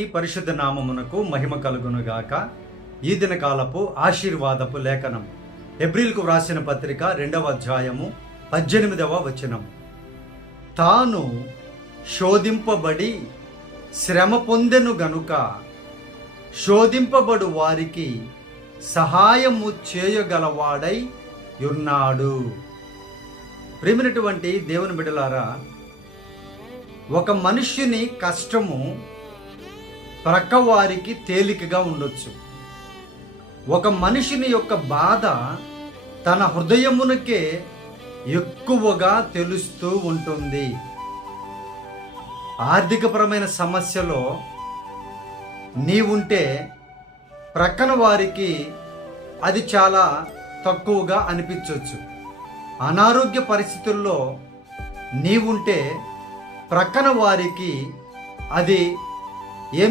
ఈ పరిశుద్ధ నామమునకు మహిమ కలుగునుగాక. ఈ దినకాలపు ఆశీర్వాదపు లేఖనం హెబ్రీలకు వ్రాసిన పత్రిక 2వ అధ్యాయము 18వ వచనం. తాను శోధింపబడి శ్రమ పొందెను గనుక శోధింపబడు వారికి సహాయము చేయగలవాడై ఉన్నాడు. ప్రియమైనటువంటి దేవుని బిడ్డలారా, ఒక మనుష్యుని కష్టము ప్రక్కవారికి తేలికగా ఉండొచ్చు. ఒక మనిషిని యొక్క బాధ తన హృదయమునకే ఎక్కువగా తెలుస్తూ ఉంటుంది. ఆర్థికపరమైన సమస్యలో నీవుంటే ప్రక్కన వారికి అది చాలా తక్కువగా అనిపించవచ్చు. అనారోగ్య పరిస్థితుల్లో నీవుంటే ప్రక్కన వారికి అది